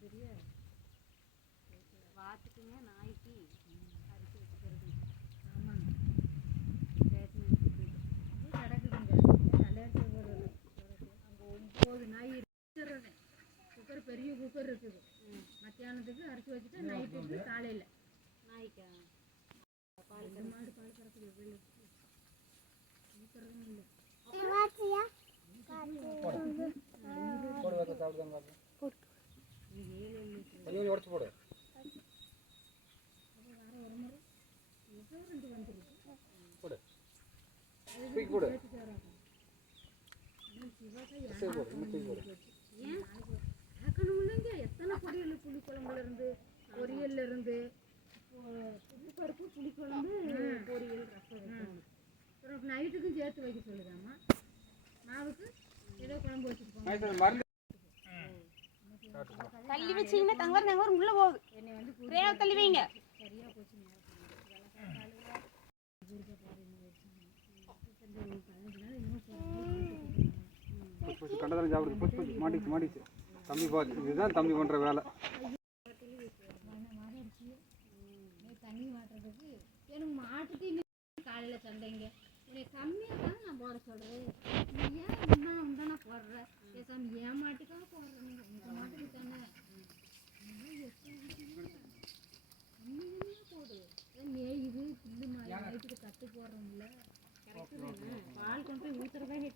சரியா வாத்துக்குங்க நாய்க்கு அரிசி வச்சுக்கிறது. ஆமாங்க கிடக்குதுங்க நல்ல அங்கே 9 நாய் இருக்கிறது. குக்கர் பெரிய குக்கர் இருக்குது. மத்தியானத்துக்கு அரிசி வச்சுட்டு நைட்டுக்கு காலையில் நாய்க்கா பால் மாடு பால் கறக்குது. வெளியே ஊற்றுறதும் இல்லை. உடச்சு போடு. எத்தனை பொரியல் புளிக்குழம்புல இருந்து பொரியல்ல இருந்து புளிப்பருப்பு புளிக்குழம்பு பொரியல் ரசம் வைக்கணும். அப்புறம் நைட்டுக்கும் சேர்த்து வைக்க சொல்லுதாம்மா. மாவுக்கு ஏதோ குழம்பு வச்சுருப்போம். தள்ளி வச்சிங்கன்னா தங்கவர் உள்ள போகுது. என்னை வந்து தள்ளி வைங்க. சரியா போச்சு. கண்டதான சாப்பிடுது. மாட்டிச்சு தம்பி பார்த்து. இதுதான் தம்பி பண்ணுற வேலை. தண்ணி மாட்டுறதுக்கு எனக்கு மாட்டுக்கு காலையில் சண்டைங்க. எனக்கு கம்மியாக தானே நான் போட சொல்கிறேன். நீ ஏன் உண்டானா போடுற பேசாம ஏன் மாட்டுக்காக போடுறேன். உங்கள் மாட்டுக்கு தானே போடு. மேயுது புல்லு மாதிரி நைட்டுக்கு கட்டு போடுறோம்ல. கரெக்டு தானே. பால் கொண்டு போய் ஊற்றுறதே